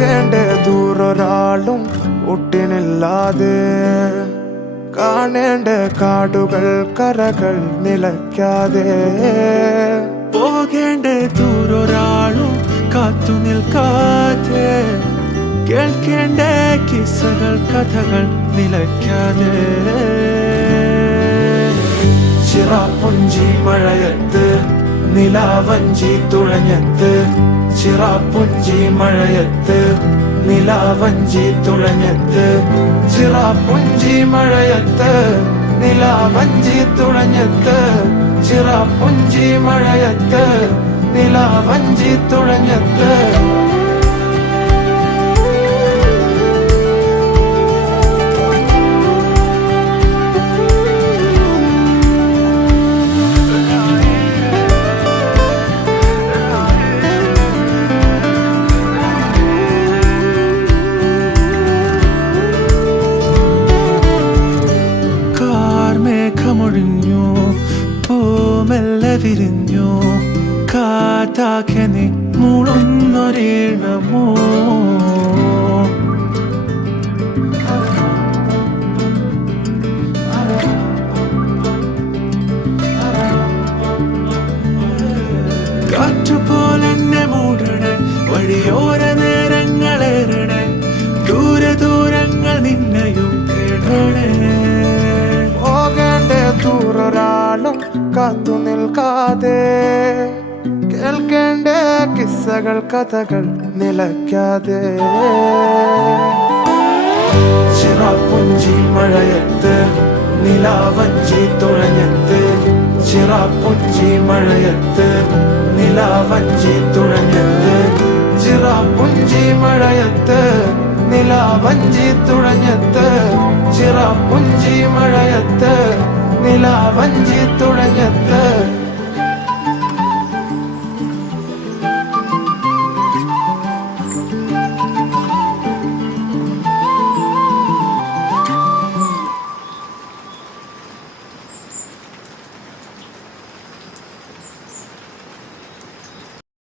പോകേണ്ട ദൂരൊരാളും ഒട്ടിനില്ലാതെ കാണേണ്ട കാടുകൾ കരകൾ നിലയ്ക്കാതെ പോകേണ്ട ദൂരൊരാളും കാത്തു നിൽക്കാതെ കേൾക്കേണ്ട കിസ്സകൾ കഥകൾ നിലയ്ക്കാതെ ചിറാപ്പുഞ്ചി മഴയത്ത് നിലാവഞ്ചി തുഴഞ്ഞത്ത് ചിറാപ്പുഞ്ചി മഴയത്ത് നിലാവഞ്ചി തുഴഞ്ഞത്ത് ചിറാപ്പുഞ്ചി മഴയത്ത് നിലാവഞ്ചി തുഴഞ്ഞത്ത് ചിറാപ്പുഞ്ചി മഴയത്ത് നിലാവഞ്ചി തുഴഞ്ഞത്ത് മേഘമൊഴിഞ്ഞു പൂമെല്ലെ വിരിഞ്ഞു കാറ്റാകെ നീ മൂളുന്നൊരീണമോ കാറ്റുപോലെന്നെ മൂടണേ വഴിയോര നേരങ്ങളേറണേ ദൂരെ ദൂരങ്ങൾ നിന്നെയും കേടണേ ദൂരൊരാളും കാത്തു നിൽക്കാതെ കേൾക്കേണ്ട കിസ്സകൾ കഥകൾ നിലയ്ക്കാതെ ചിറാപ്പുഞ്ചി മഴയത്ത് നിലാവഞ്ചി തുഴഞ്ഞത്ത് ചിറാപ്പുഞ്ചി മഴയത്ത് നിലാവഞ്ചി തുഴഞ്ഞത്ത് ചിറാപ്പുഞ്ചി മഴയത്ത് നിലാവഞ്ചി തുഴഞ്ഞത്ത് ചിറാപ്പുഞ്ചി മഴയത്ത് നിലാവഞ്ചി തുഴഞ്ഞ